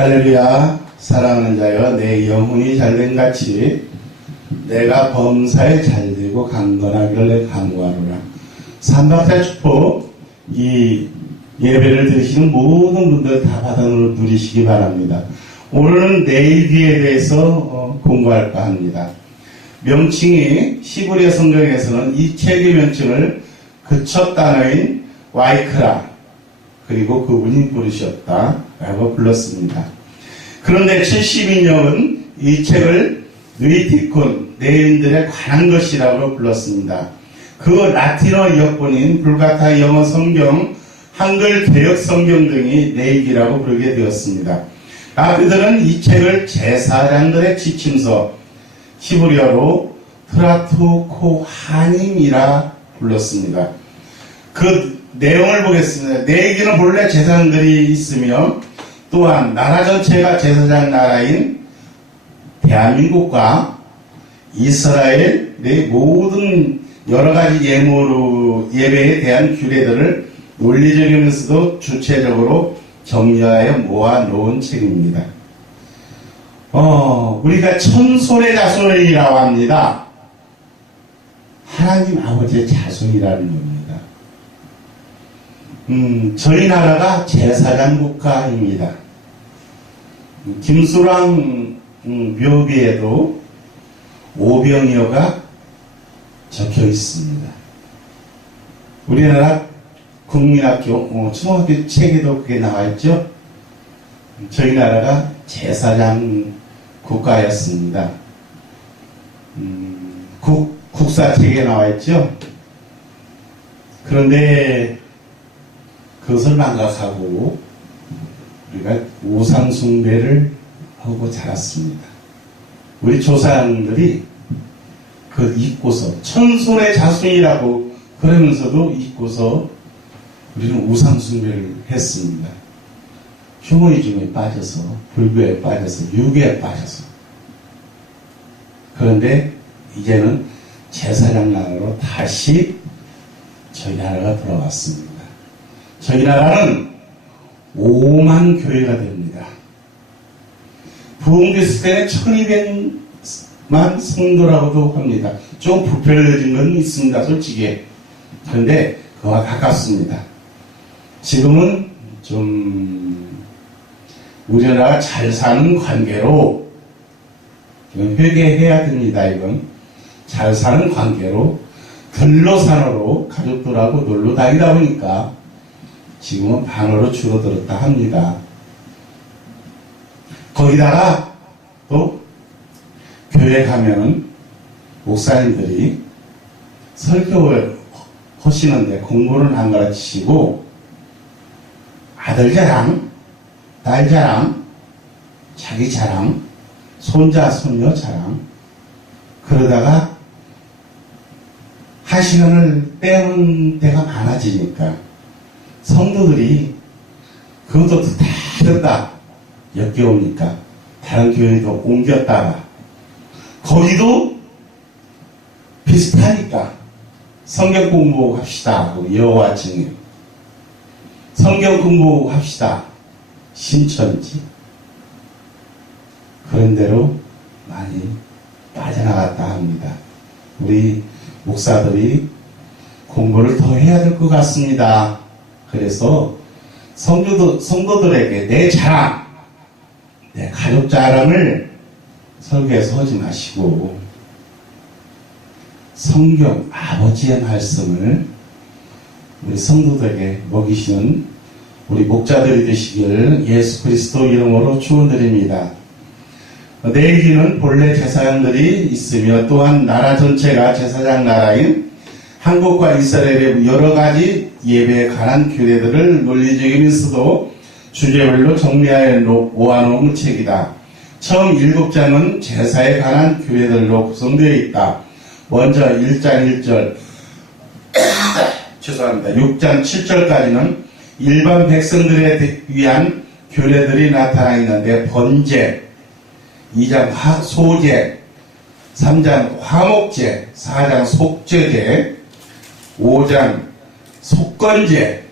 할렐루야. 사랑하는 자여, 내 영혼이 잘된 같이 내가 범사에 잘되고 강건하기를 내 간구하노라. 삼박자 축복, 이 예배를 들으시는 모든 분들 다 받아 누리시기 바랍니다. 오늘은 내일기에 대해서 공부할까 합니다. 명칭이 시브리어 성경에서는 이 책의 명칭을 그첫 단어인 와이크라, 그리고 그분이 부르셨다 라고 불렀습니다. 그런데 72년은 이 책을 느이티콘, 내인들에 관한 것이라고 불렀습니다. 그 라틴어 역본인 불가타 영어 성경, 한글 개역 성경 등이 내익이라고 부르게 되었습니다. 그들은 이 책을 제사장들의 지침서, 히브리어로 트라투코하님이라 불렀습니다. 그 내용을 보겠습니다. 내기는 본래 제사장들이 있으며 또한 나라 전체가 제사장 나라인 대한민국과 이스라엘의 모든 여러가지 예배에 대한 규례들을 논리적이면서도 주체적으로 정리하여 모아놓은 책입니다. 우리가 천손의 자손이라고 합니다. 하나님 아버지의 자손이라는 겁니다. 저희 나라가 제사장 국가입니다. 김수랑 묘비에도 오병이어가 적혀 있습니다. 우리나라 국민학교, 중학교 책에도 그게 나와 있죠. 저희 나라가 제사장 국가였습니다. 국사책에 나와 있죠. 그런데 그것을 망각하고 우리가 우상숭배를 하고 자랐습니다. 우리 조상들이 그 잊고서 천손의 자손이라고 그러면서도 잊고서 우리는 우상숭배를 했습니다. 휴머니즘에 빠져서, 불교에 빠져서, 유교에 빠져서. 그런데 이제는 제사장 나라로 다시 저희 나라가 돌아왔습니다. 저희 나라는 5만 교회가 됩니다. 부흥됐을 때는 1200만 성도라고도 합니다. 좀 부패해진 건 있습니다, 솔직히. 그런데 그와 가깝습니다. 지금은 좀 우리나라가 잘 사는 관계로, 이건 회개해야 됩니다. 이건 잘 사는 관계로 근로산으로 가족들하고 놀러 다니다 보니까 지금은 반으로 줄어들었다 합니다. 거기다가 또 교회 가면은 목사님들이 설교를 하시는데 공부는 안 가르치시고 아들 자랑, 딸 자랑, 자기 자랑, 손자, 손녀 자랑, 그러다가 한 시간을 때우는 때가 많아지니까 성도들이 그것도 다 듣다 역겨우니까 다른 교회도 옮겼다가 거기도 비슷하니까 성경 공부합시다 여호와 증인, 성경 공부합시다 신천지, 그런 대로 많이 빠져나갔다 합니다. 우리 목사들이 공부를 더 해야 될 것 같습니다. 그래서 성도들에게 내 자랑, 내 가족 자랑을 설교에서 하지 마시고 성경 아버지의 말씀을 우리 성도들에게 먹이시는 우리 목자들이 되시기를 예수 그리스도 이름으로 축원드립니다. 내일기는 본래 제사장들이 있으며 또한 나라 전체가 제사장 나라인 한국과 이스라엘의 여러 가지 예배에 관한 규례들을 논리적이면서도 주제별로 정리하여 모아놓은 책이다. 처음 7장은 제사에 관한 규례들로 구성되어 있다. 먼저 1장 1절, 죄송합니다. 6장 7절까지는 일반 백성들에 위한 규례들이 나타나 있는데 번제, 2장 소제, 3장 화목제, 4장 속죄제, 5장 속건제에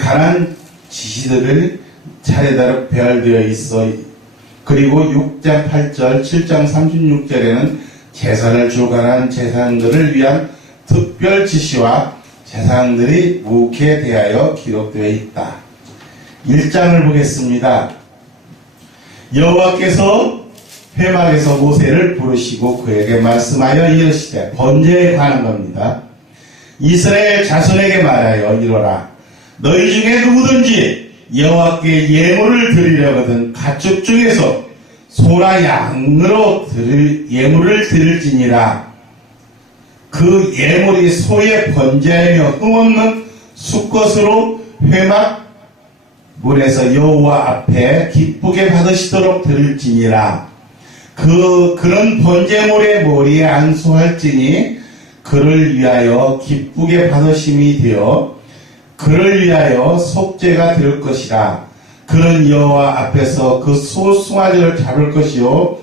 관한 지시들을 차례대로 배열되어 있어. 그리고 6장 8절, 7장 36절에는 제사를 주관한 제사장들을 위한 특별 지시와 제사장들이 무게 대하여 기록되어 있다. 1장을 보겠습니다. 여호와께서 회막에서 모세를 부르시고 그에게 말씀하여 이르시되, 번제에 관한 겁니다. 이스라엘 자손에게 말하여 이르라. 너희 중에 누구든지 여호와께 예물을 드리려거든 가축 중에서 소나 양으로 예물을 드릴지니라. 그 예물이 소의 번제하며 흠없는 수컷으로 회막 문에서 여호와 앞에 기쁘게 받으시도록 드릴지니라. 그런 번제물의 머리에 안수할지니 그를 위하여 기쁘게 받으심이 되어 그를 위하여 속죄가 될 것이라. 그는 여호와 앞에서 그 소숭아지를 잡을 것이요,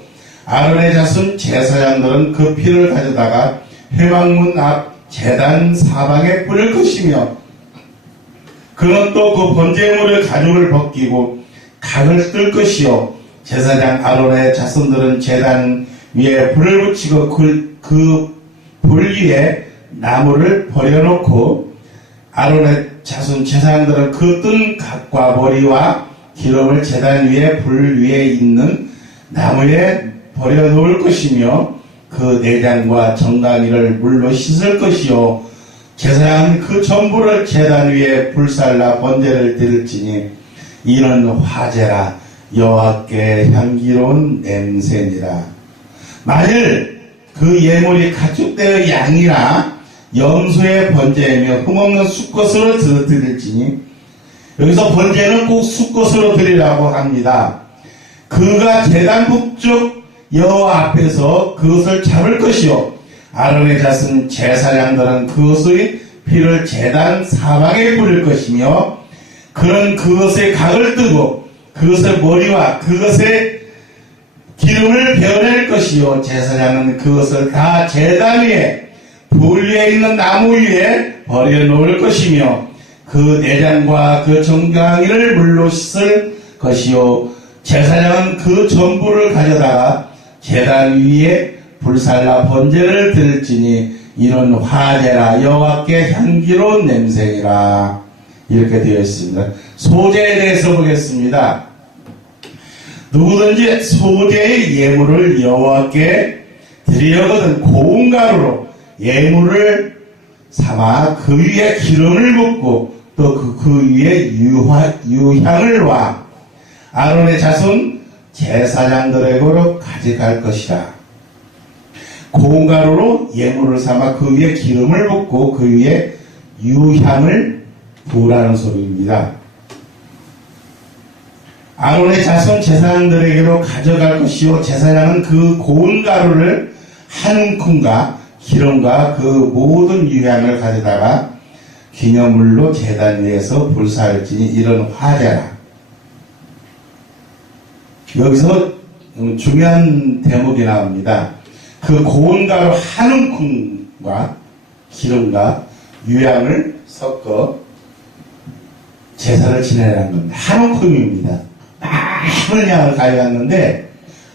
아론의 자손 제사장들은 그 피를 가져다가 회막문 앞 제단 사방에 뿌릴 것이며, 그는 또 그 번제물의 가죽을 벗기고 각을 뜰 것이요, 제사장 아론의 자손들은 제단 위에 불을 붙이고 그 불 위에 나무를 버려놓고, 아론의 자손 제사장들은 그 뜬 각과 머리와 기름을 제단 위에 불 위에 있는 나무에 버려놓을 것이며, 그 내장과 정강이를 물로 씻을 것이요, 제사장은 그 전부를 제단 위에 불살라 번제를 드릴지니 이는 화제라, 여호와께 향기로운 냄새니라. 만일 그 예물이 가축대의 양이나 염소의 번제이며 흠없는 수컷으로 드릴지니, 여기서 번제는 꼭 수컷으로 드리라고 합니다. 그가 제단 북쪽 여호와 앞에서 그것을 잡을 것이요, 아론의 자손 제사장들은 그것의 피를 제단 사방에 뿌릴 것이며, 그는 그것의 각을 뜨고 그것의 머리와 그것의 기름을 베어낼 것이요, 제사장은 그것을 다 제단 위에 불 위에 있는 나무 위에 버려놓을 것이며, 그 내장과 그 정강이를 물로 씻을 것이요, 제사장은 그 전부를 가져다가 제단 위에 불살라 번제를 드릴지니 이는 화제라, 여호와께 향기로운 냄새이라. 이렇게 되어 있습니다. 소제에 대해서 보겠습니다. 누구든지 소제의 예물을 여호와께 드리려거든 고운 가루로 예물을 삼아 그 위에 기름을 붓고 또 그 위에 유향을 와 아론의 자손 제사장들에게로 가져갈 것이라. 고운 가루로 예물을 삼아 그 위에 기름을 붓고 그 위에 유향을 부으라는 소리입니다. 아론의 자손 제사장들에게로 가져갈 것이요, 제사장은 그 고운 가루를 한 움큼과 기름과 그 모든 유향을 가져다가 기념물로 제단 위에서 불사할지니 이런 화제라. 여기서 중요한 대목이 나옵니다. 그 고운 가루 한 움큼과 기름과 유향을 섞어 제사를 지내라는 겁니다. 한 움큼입니다. 많은 양을 가져갔는데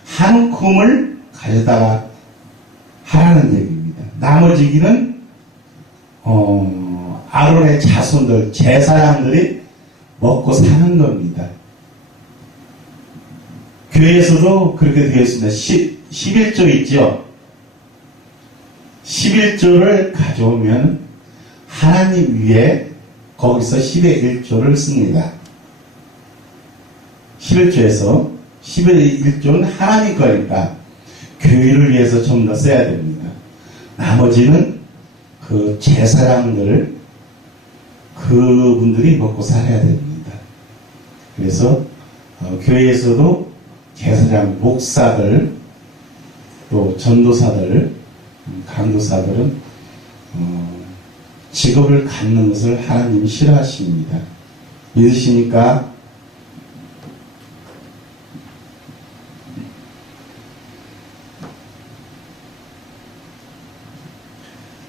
한 움큼을 가져다가 하라는 얘기입니다. 나머지기는 아론의 자손들, 제사장들이 먹고 사는 겁니다. 교회에서도 그렇게 되어 있습니다. 11조 있죠? 11조를 가져오면 하나님 위에 거기서 10의 1조를 씁니다. 11조에서 10의 1조는 하나님 거니까 교회를 위해서 좀 더 써야 됩니다. 나머지는 그 제사장들, 그분들이 먹고 살아야 됩니다. 그래서 교회에서도 제사장, 목사들, 또 전도사들, 강도사들은 직업을 갖는 것을 하나님이 싫어하십니다. 믿으십니까?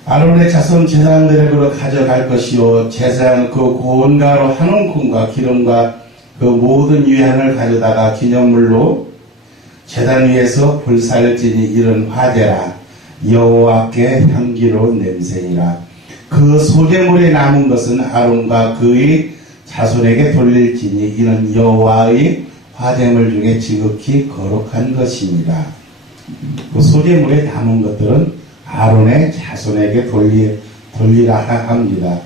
아론의 자손 제사장들에게로 가져갈 것이요, 제사장은 그 고운 가루 한 움큼과 기름과 그 모든 유향을 가져다가 기념물로 제단 위에서 불살지니 이런 화제라. 여호와께 향기로운 냄새니라. 그 소재물에 남은 것은 아론과 그의 자손에게 돌릴지니 이는 여호와의 화제물 중에 지극히 거룩한 것입니다. 그 소재물에 남은 것들은 아론의 자손에게 돌리라 합니다.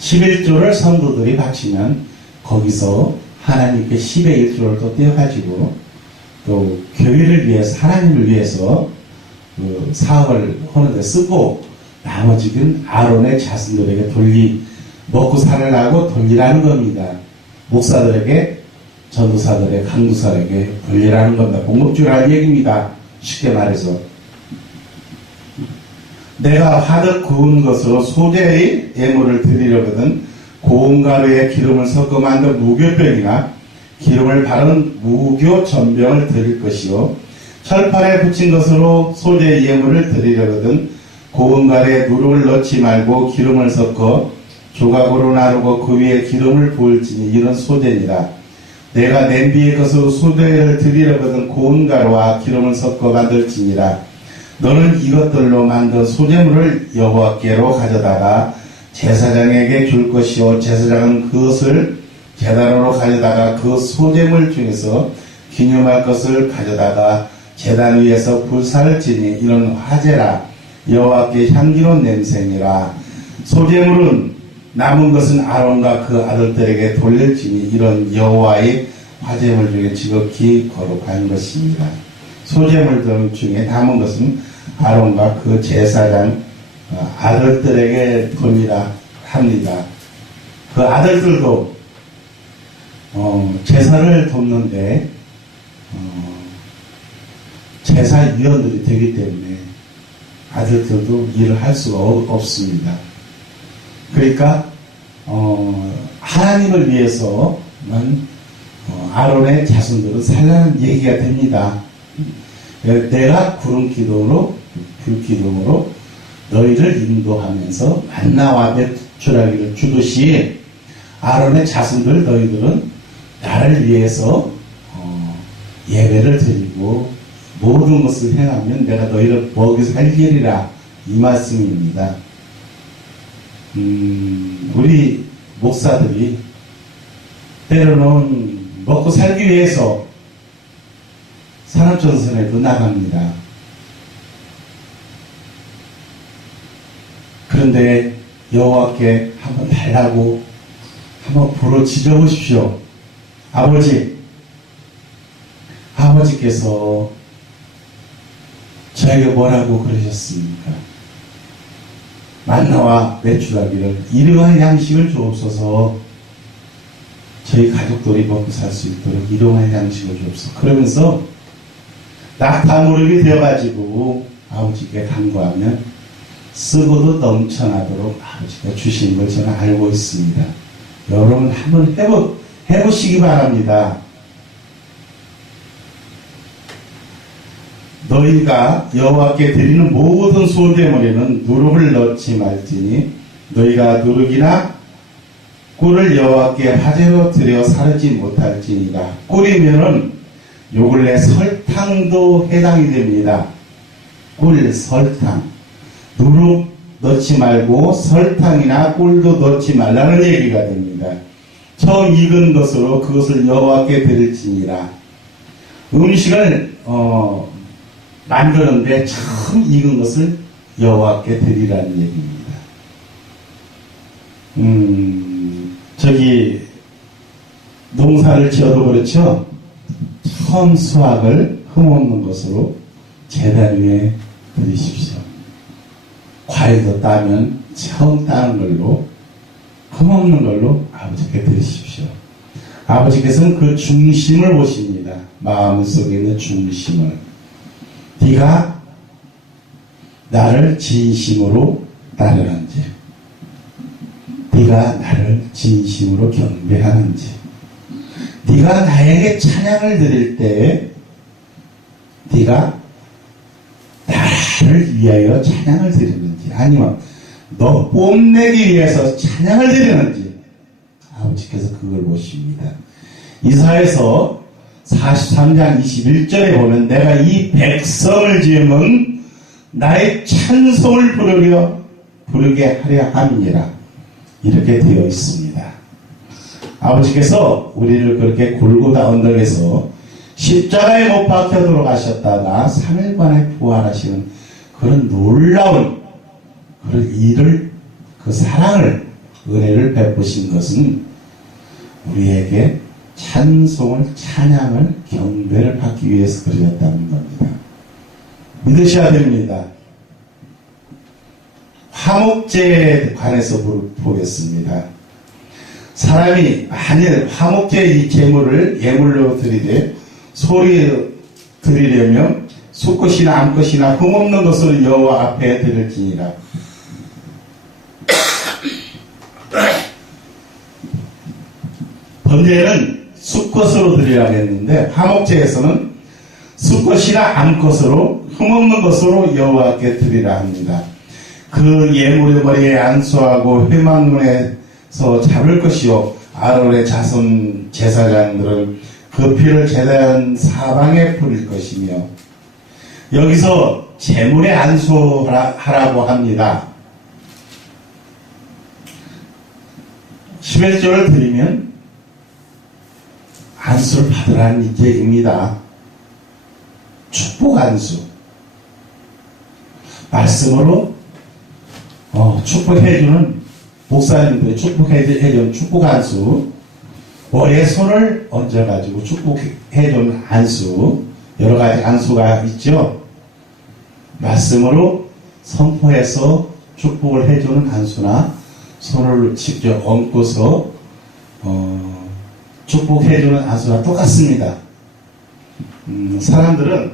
11조를 성도들이 바치면 거기서 하나님께 10의 1조를 또 떼어가지고 또 교회를 위해서 하나님을 위해서 그 사업을 하는데 쓰고 나머지는 아론의 자손들에게 먹고 살으라고 돌리라는 겁니다. 목사들에게, 전도사들에게, 강도사에게 돌리라는 겁니다. 공급주라는 얘기입니다. 쉽게 말해서 내가 화덕 구운 것으로 소재의 예물을 드리려거든 고운 가루에 기름을 섞어 만든 무교병이나 기름을 바른 무교 전병을 드릴 것이요 철판에 붙인 것으로 소재의 예물을 드리려거든 고운 가루에 누룩을 넣지 말고 기름을 섞어 조각으로 나누고 그 위에 기름을 부을지니 이런 소재니라. 내가 냄비의 것으로 소재를 드리려거든 고운 가루와 기름을 섞어 만들지니라. 너는 이것들로 만든 소재물을 여호와께로 가져다가 제사장에게 줄 것이요 제사장은 그것을 제단으로 가져다가 그 소재물 중에서 기념할 것을 가져다가 제단 위에서 불사를 지니 이런 화제라. 여호와께 향기로운 냄새니라. 소재물은 남은 것은 아론과 그 아들들에게 돌릴지니 이런 여호와의 화제물 중에 지극히 거룩한 것입니다. 소재물들 중에 남은 것은 아론과 그 제사장 아들들에게 돌리라 합니다. 그 아들들도 제사를 돕는데 제사위원들이 되기 때문에 아들들도 일을 할 수가 없습니다. 그러니까 하나님을 위해서만 아론의 자손들은 살라는 얘기가 됩니다. 내가 구름 기둥으로 불 기둥으로 너희를 인도하면서 만나와 메추라기를 주듯이 아론의 자손들 너희들은 나를 위해서 예배를 드리고 모든 것을 행하면 내가 너희를 먹이 살리리라 이 말씀입니다. 우리 목사들이 때로는 먹고 살기 위해서 산업전선에도 나갑니다. 그런데 여호와께 한번 달라고 한번 부르짖어 보십시오. 아버지께서 저에게 뭐라고 그러셨습니까? 만나와 메추라기를 일용할 양식을 주옵소서. 저희 가족들이 먹고 살 수 있도록 일용할 양식을 주옵소서. 그러면서 낙타 무릎이 되어가지고 아버지께 간구하면 쓰고도 넘쳐나도록 아버지가 주시는 걸 저는 알고 있습니다. 여러분 한번 해보시기 바랍니다. 너희가 여호와께 드리는 모든 소재물에는 누룩을 넣지 말지니 너희가 누룩이나 꿀을 여호와께 화제로 드려 사르지 못할지니라. 꿀이면은 요 근래 설탕도 해당이 됩니다. 꿀, 설탕. 누룩 넣지 말고 설탕이나 꿀도 넣지 말라는 얘기가 됩니다. 처음 익은 것으로 그것을 여호와께 드릴지니라. 음식을 만드는데 처음 익은 것을 여호와께 드리라는 얘기입니다. 저기 농사를 지어도 그렇죠. 처음 수확을 흠없는 것으로 제단 위에 드리십시오. 과일도 따면 처음 따는 걸로 흠없는 걸로 아버지께 드리십시오. 아버지께서는 그 중심을 보십니다. 마음속에 있는 중심을. 네가 나를 진심으로 따르는지, 네가 나를 진심으로 경배하는지, 네가 나에게 찬양을 드릴 때 네가 나를 위하여 찬양을 드리는지, 아니면 너 뽐내기 위해서 찬양을 드리는지 아버지께서 그걸 보십니다. 이사야서 43장 21절에 보면 내가 이 백성을 지으면 나의 찬송을 부르게 하려 함이니라 이렇게 되어 있습니다. 아버지께서 우리를 그렇게 골고다 언덕에서 십자가에 못 박혀 돌아가셨다가 3일 만에 부활하시는 그런 놀라운 그런 일을, 그 사랑을, 은혜를 베푸신 것은 우리에게 찬송을, 찬양을, 경배를 받기 위해서 그러셨다는 겁니다. 믿으셔야 됩니다. 화목제에 관해서 보겠습니다. 사람이 만일 화목제 이 제물을 예물로 드리되 소리 드리려면 수컷이나 암컷이나 흠없는 것을 여호와 앞에 드릴지니라. 번제는 수컷으로 드리라고 했는데 화목제에서는 수컷이나 암컷으로 흠없는 것으로 여호와께 드리라 합니다. 그 예물의 머리에 안수하고 회막문에서 잡을 것이요 아론의 자손 제사장들은 그 피를 제단 사방에 뿌릴 것이며, 여기서 제물에 안수하라고 합니다. 11절을 드리면 안수를 받으라는 얘기입니다. 축복 안수. 말씀으로 축복해주는 목사님들이 축복해주는 축복 안수. 머리에 손을 얹어가지고 축복해주는 안수. 여러 가지 안수가 있죠. 말씀으로 선포해서 축복을 해주는 안수나 손을 직접 얹고서 축복해주는 안수가 똑같습니다. 사람들은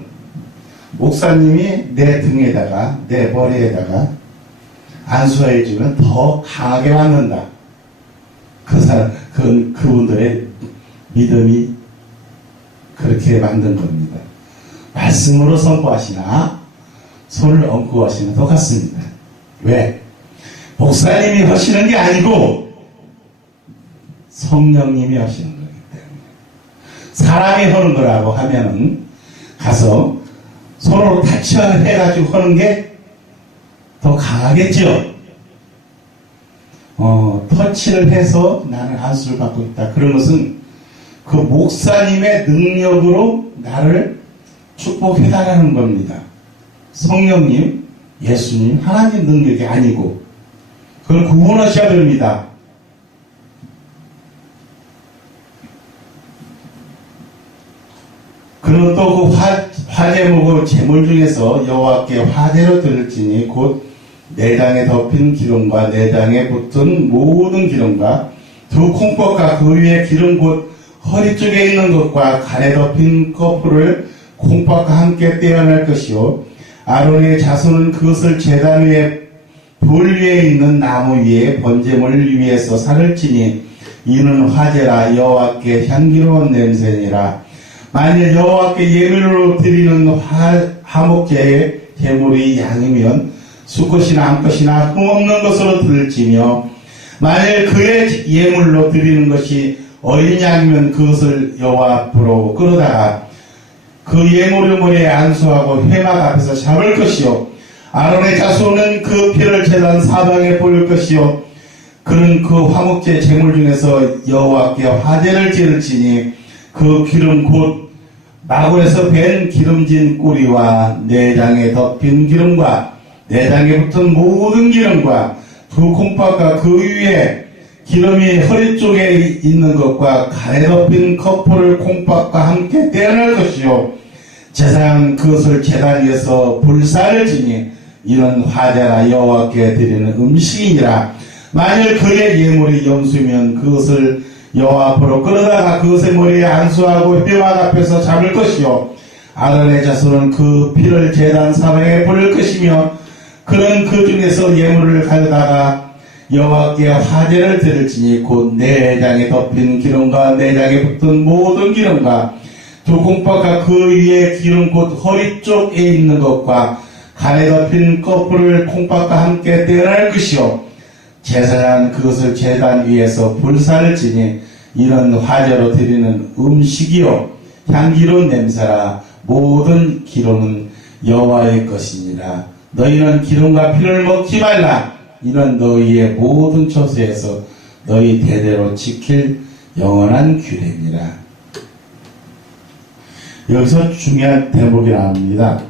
목사님이 내 등에다가 내 머리에다가 안수해주면 더 강하게 받는다. 그분들의 믿음이 그렇게 만든 겁니다. 말씀으로 선포하시나 손을 얹고 하시나 똑같습니다. 왜? 목사님이 하시는 게 아니고 성령님이 하시는 거기 때문에. 사람이 하는 거라고 하면은 가서 서로 타치해가지고 하는 게 더 강하겠죠. 터치를 해서 나는 안수를 받고 있다. 그런 것은 그 목사님의 능력으로 나를 축복해달라는 겁니다. 성령님, 예수님, 하나님 능력이 아니고 그걸 구분하셔야 됩니다. 그리고 또 그 화제목의 제물 중에서 여호와께 화제로 드릴지니 곧 내장에 덮인 기름과 내장에 붙은 모든 기름과 두 콩팥과 그 위에 기름 곧 허리 쪽에 있는 것과 간에 덮인 커플을 콩팥과 함께 떼어낼 것이요 아론의 자손은 그것을 제단 위에 돌 위에 있는 나무 위에 번제물 위에서 살을 찌니 이는 화제라 여호와께 향기로운 냄새니라. 만일 여호와께 예물로 드리는 화목제의 제물이 양이면 수컷이나 암컷이나 흠없는 것으로 드릴지며 만일 그의 예물로 드리는 것이 어린 양이면 그것을 여호와 앞으로 끌어다가 그 예물의 머리에 안수하고 회막 앞에서 잡을 것이요 아론의 자손은 그 피를 제단 사방에 뿌릴 것이요 그는 그 화목제 제물 중에서 여호와께 화제를 지을지니 그 기름 곧 마구에서 밴 기름진 꼬리와 내장에 덮인 기름과 내장에 붙은 모든 기름과 두 콩팥과 그 위에 기름이 허리 쪽에 있는 것과 간에 덮인 커플을 콩팥과 함께 떼어낼 것이요 제사장은 그것을 제단 위에서 불사를 지니 이는 화제나 여호와께 드리는 음식이니라. 만일 그의 예물이 염소면 그것을 여호와 앞으로 끌어다가 그것의 머리에 안수하고 회막 앞에서 잡을 것이요 아론의 자손은 그 피를 제단 사방에 뿌릴 것이며 그는 그 중에서 예물을 가져다가 여호와께 화제를 드릴지니 곧 내장에 덮인 기름과 내장에 붙은 모든 기름과 두 콩팥과 그 위에 기름 곧 허리 쪽에 있는 것과 간에 덮인 커플을 콩팥과 함께 떼어낼 것이요 제사장은 그것을 제단 위에서 불사를 지니 이런 화제로 드리는 음식이요 향기로운 냄새라 모든 기름은 여호와의 것이니라. 너희는 기름과 피를 먹지 말라. 이는 너희의 모든 처소에서 너희 대대로 지킬 영원한 규례니라. 여기서 중요한 대목이 나옵니다.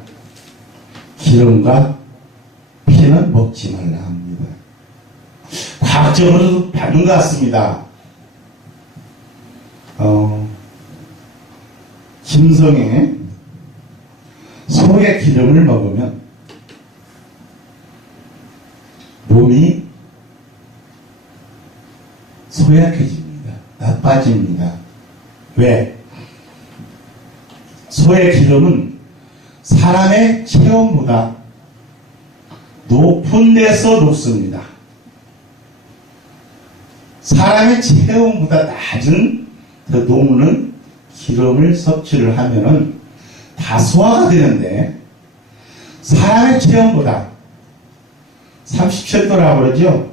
기름과 피는 먹지 말라 합니다. 과학적으로도 맞는 것 같습니다. 김성에 소의 기름을 먹으면 몸이 소약해집니다. 나빠집니다. 왜? 소의 기름은 사람의 체온보다 높은 데서 녹습니다. 사람의 체온보다 낮은 그 녹는 기름을 섭취를 하면은 다 소화가 되는데, 사람의 체온보다 37도라고 그러죠?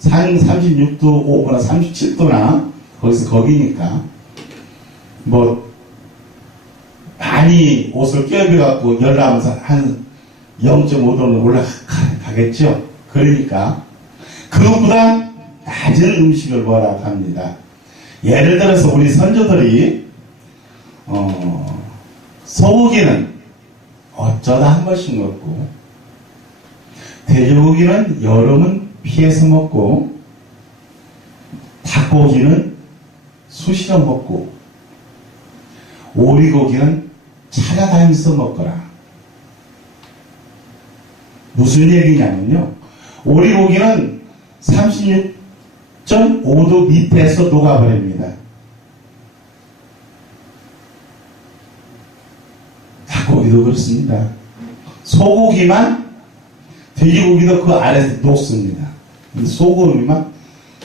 36도 5거나 37도나 거기니까 많이 옷을 껴입어갖고 열나면서 한 0.5도는 올라가겠죠? 그러니까 그것보다 낮은 음식을 먹으라고 합니다. 예를 들어서 우리 선조들이 소고기는 어쩌다 한 번씩 먹고, 돼지고기는 여름은 피해서 먹고, 닭고기는 수시로 먹고, 오리고기는 찾아다니면서 먹거라. 무슨 얘기냐면요, 오리고기는 36.5도 밑에서 녹아버립니다. 닭고기도 그렇습니다. 소고기만, 돼지고기도 그 아래에서 녹습니다. 소고기만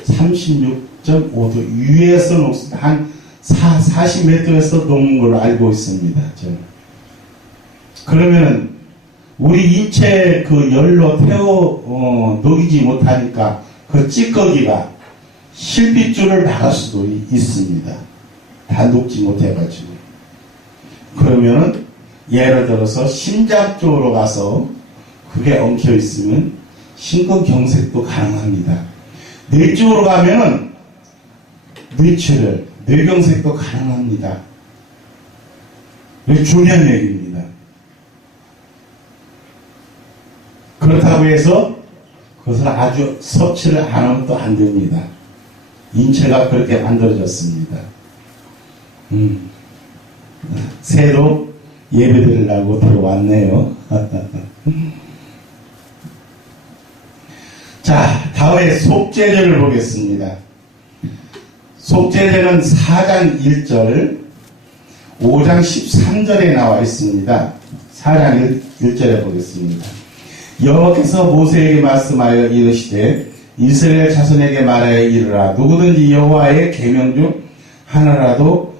36.5도 위에서 녹습니다. 한 40m에서 녹는 걸로 알고 있습니다. 저는. 그러면은 우리 인체 그 열로 녹이지 못하니까 그 찌꺼기가 실핏줄을 나갈 수도 있습니다. 다 녹지 못해가지고. 그러면은 예를 들어서 심장 쪽으로 가서 그게 엉켜 있으면 심근경색도 가능합니다. 뇌 쪽으로 가면은 뇌출혈, 뇌경색도 가능합니다. 이게 중요한 얘기입니다. 그렇다고 해서 그것을 아주 섭취를 안 하면 또 안 됩니다. 인체가 그렇게 만들어졌습니다. 새로 예배 드리려고 들어왔네요. 자, 다음에 속죄제를 보겠습니다. 속죄제는 4장 1절, 5장 13절에 나와 있습니다. 4장 1절에 보겠습니다. 여호와께서 모세에게 말씀하여 이르시되 이스라엘 자손에게 말하여 이르라. 누구든지 여호와의 계명 중 하나라도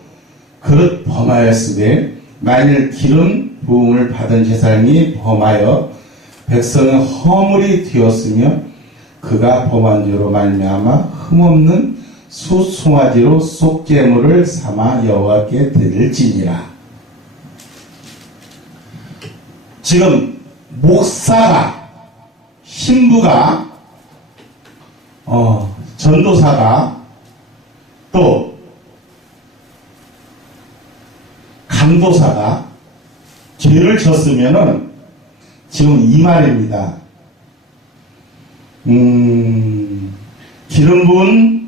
그릇 범하였으되 만일 기름 부음을 받은 제사장이 범하여 백성의 허물이 되었으며 그가 범한 죄로 말미암아 흠없는 수송아지로 속죄물을 삼아 여호와께 드릴지니라. 지금 목사가, 신부가, 전도사가, 또 강도사가 죄를 졌으면은 지금 이 말입니다. 기름 부은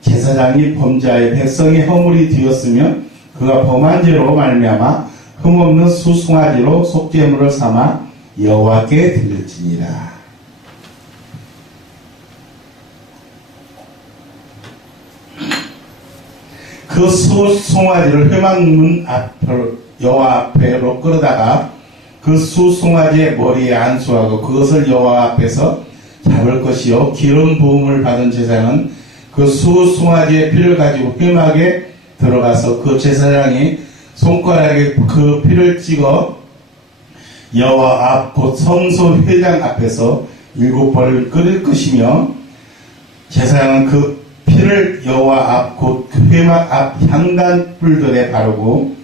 제사장이 범자의 백성의 허물이 되었으면 그가 범한 죄로 말미암아 흠없는 수송아지로 속죄물을 삼아 여호와께 드릴지니라. 그 수송아지를 회막문 앞으로 여호와 앞에로 끌어다가 그 수송아지의 머리에 안수하고 그것을 여호와 앞에서 잡을 것이요, 기름 부음을 받은 제사장은 그 수송아지의 피를 가지고 회막에 들어가서 그 제사장이 손가락에 그 피를 찍어 여호와 앞 곧 성소 회장 앞에서 7번을 끓일 것이며, 제사장은 그 피를 여호와 앞 곧 회막 앞 향단불들에 바르고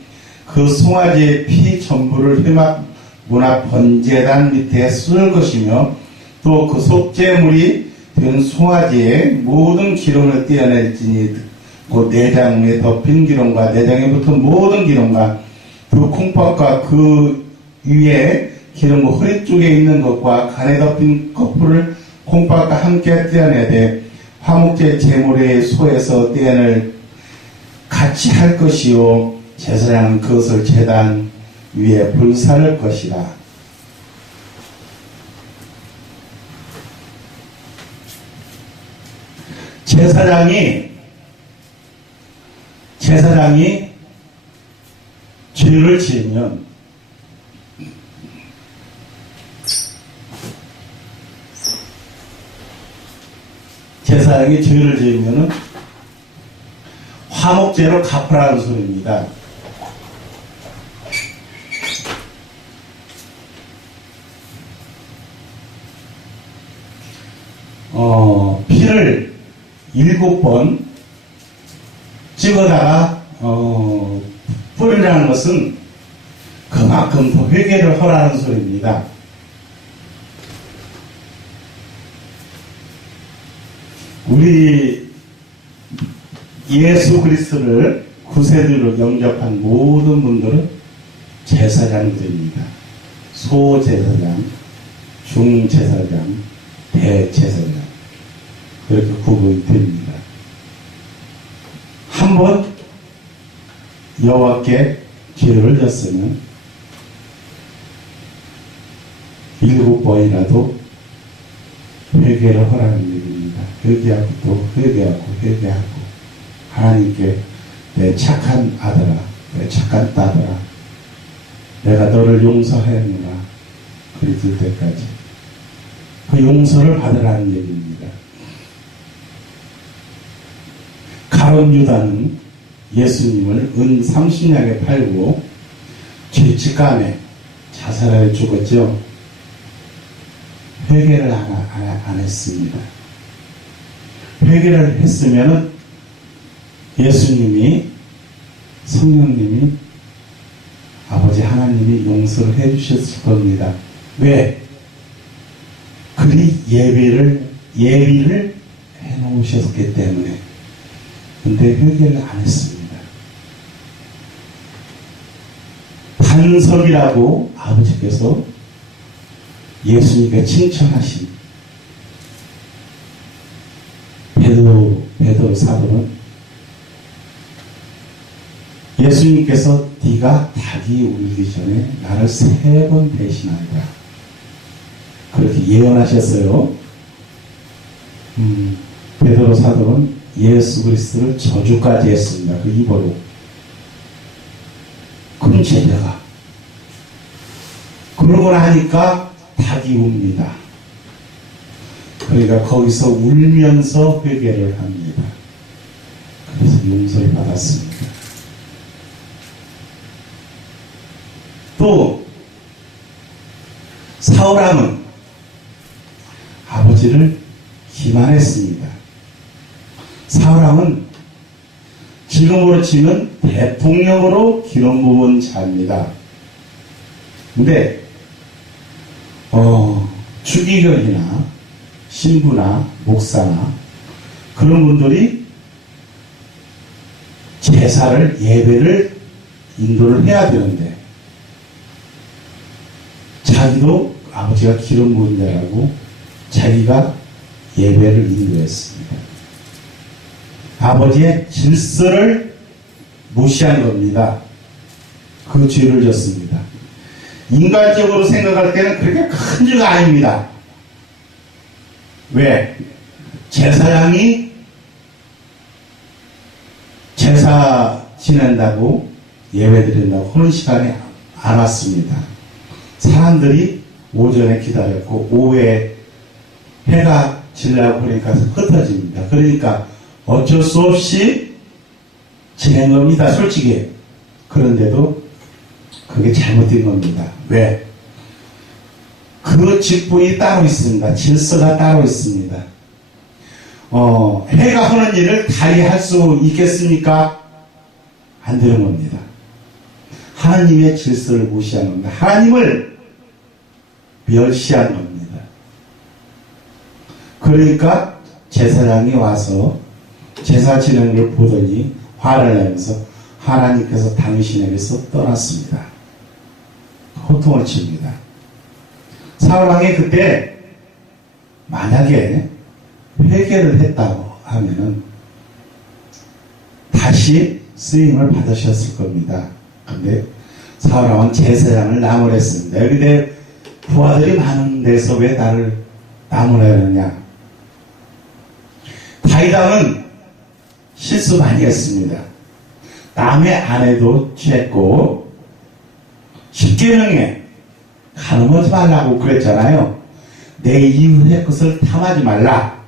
그 송아지의 피 전부를 회막 문 앞 번제단 밑에 쏟을 것이며 또 그 속죄물이 된 송아지의 모든 기름을 떼어낼지니 곧 내장에 덮인 기름과 내장에 붙은 모든 기름과 그 콩팥과 그 위에 기름 허리 쪽에 있는 것과 간에 덮인 커플을 콩팥과 함께 떼어내되 화목제 제물의 소에서 떼어낼 같이 할 것이요 제사장은 그것을 제단 위에 불사를 것이라. 제사장이 죄를 지으면 제사장이 죄를 지으면은 화목제로 갚으라는 소리입니다. 피를 7번 찍어다가 뿌리라는 것은 그만큼 더 회개를 하라는 소리입니다. 우리 예수 그리스도를 구세주로 영접한 모든 분들은 제사장들입니다. 소제사장, 중제사장, 대제사장 그렇게 구분이 됩니다. 한번 여호와께 죄를 졌으면 7번이라도 회개를 하라는 얘기입니다. 회개하고 또 회개하고 하나님께 내 착한 아들아, 내 착한 딸아, 내가 너를 용서하였노라 그랬을 때까지 그 용서를 받으라는 얘기입니다. 가룟 유다는 예수님을 은 30냥에 팔고 죄책감에 자살하여 죽었죠. 회개를 안 했습니다. 회개를 했으면 예수님이 성령님이 아버지 하나님이 용서를 해주셨을 겁니다. 왜? 그리 예비를 해놓으셨기 때문에. 근데 회개를 안 했습니다. 반석이라고 아버지께서 예수님께 칭찬하신 베드로 사도는 예수님께서 네가 닭이 울기 전에 나를 3번 배신한다. 그렇게 예언하셨어요. 베드로 사도는 예수 그리스도를 저주까지 했습니다. 그 입으로. 그런 제자가. 그러고 나니까 닭이 웁니다. 그러니까 거기서 울면서 회개를 합니다. 그래서 용서를 받았습니다. 또 사울왕은 아버지를 기만했습니다. 사울왕은 지금으로 치면 대통령으로 기름 부은 자입니다. 근데 주기경이나 신부나 목사나 그런 분들이 제사를 예배를 인도를 해야 되는데 자기도 아버지가 기름 부은 자라고 자기가 예배를 인도했습니다. 아버지의 질서를 무시한 겁니다. 그 죄를 졌습니다. 인간적으로 생각할 때는 그렇게 큰 죄가 아닙니다. 왜? 제사장이 제사 지낸다고 예배 드린다고 하는 시간에 안 왔습니다. 사람들이 오전에 기다렸고 오후에 해가 지려고 그러니까 흩어집니다. 그러니까 어쩔 수 없이 진행 겁니다. 솔직히. 그런데도 그게 잘못된 겁니다. 왜? 그 직분이 따로 있습니다. 질서가 따로 있습니다. 해가 하는 일을 달이 할 수 있겠습니까? 안 되는 겁니다. 하나님의 질서를 무시한 겁니다. 하나님을 멸시한 겁니다. 그러니까 제사장이 와서 제사 지내는 걸 보더니 화를 내면서 하나님께서 당신에게서 떠났습니다. 호통을 칩니다. 사울왕이 그때 만약에 회개를 했다고 하면은 다시 쓰임을 받으셨을 겁니다. 근데 사울왕은 제사장을 나무랬습니다. 여기 내 부하들이 많은 데서 왜 나를 나무라느냐. 다윗왕은 실수 많이 했습니다. 남의 아내도 취했고 10계명에 가늠하지 말라고 그랬잖아요. 내 이웃의 것을 탐하지 말라.